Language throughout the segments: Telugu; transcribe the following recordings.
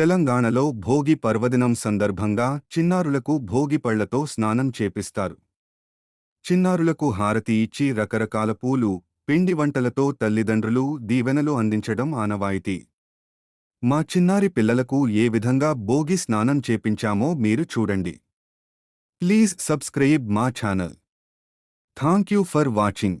తెలంగాణలో భోగి పర్వదినం సందర్భంగా చిన్నారులకు భోగి పళ్ళతో స్నానం చేపిస్తారు. చిన్నారులకు హారతి ఇచ్చి రకరకాల పూలు పిండి వంటలతో తల్లిదండ్రులు దీవెనలు అందించడం ఆనవాయితీ. మా చిన్నారి పిల్లలకు ఏ విధంగా భోగి స్నానం చేపించామో మీరు చూడండి. ప్లీజ్ సబ్స్క్రైబ్ మా channel. Thank you for watching.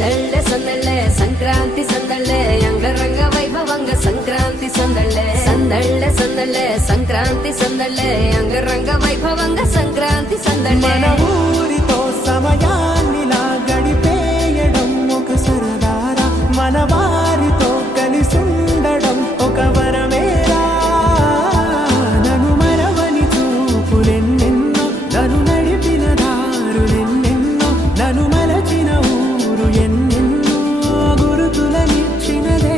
సందళ్ళే సందళ్ళే Sankranti సందళ్ళే రంగ వైభవంగ సంక్రాంతి సందళ్ళే సందళ్ళే సందళ్ళే సంక్రాంతి సందళ్ళే రంగ వైభవంగ సంక్రాంతి సందళ్ళే ఊరితో సమయాన్ని నా గడిపేయడం ఒక సరదారా. మన వారితో కలిసుండడం ఒక వరమేరా. నను మరవని చూపులెన్నెన్నో నను నడిపిన దారులెన్నెన్నో నను మలచిన ఊరు ಗುರು ಎನ್ನೆನ್ನೋ ಗುರುತುಲ ನೆಚ್ಚಿನದೇ